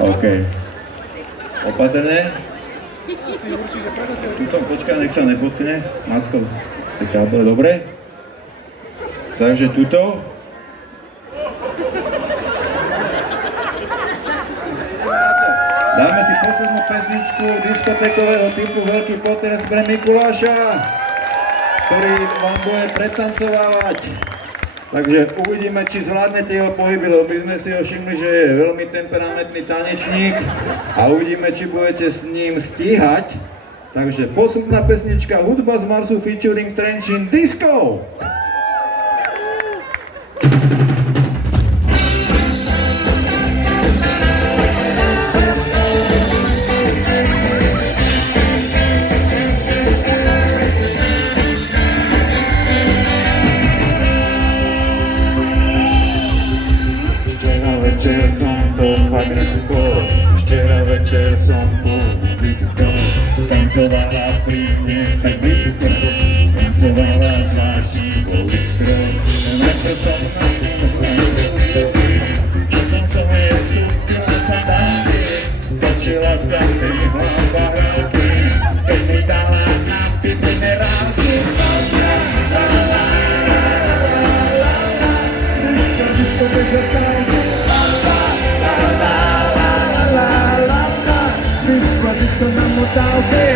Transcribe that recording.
OK. Opatrné. Tuto počká, nech sa nepotkne. Macko, káble, dobre. Takže tuto. Dáme si poslednú pesničku diskotékového typu Veľký potres pre Mikuláša, ktorý vám bude pretancovávať. Takže uvidíme, či zvládnete jeho pohyby, lebo my sme si ho všimli, že je veľmi temperamentný tanečník a uvidíme, či budete s ním stíhať. Takže posledná pesnička, hudba z Marsu featuring Trenčín Disco! Večer som bol fakt neskôr, včera večer som bol blízko, tancovala pri mne tak blízko, tancovala s vášnivou iskrou. Najprv som na potom som jej súpila sa dáke, točila sa mi hlava hráke, keď mi dala nápis minerálky. Disco, disco, disco, disco, disco na mutauke.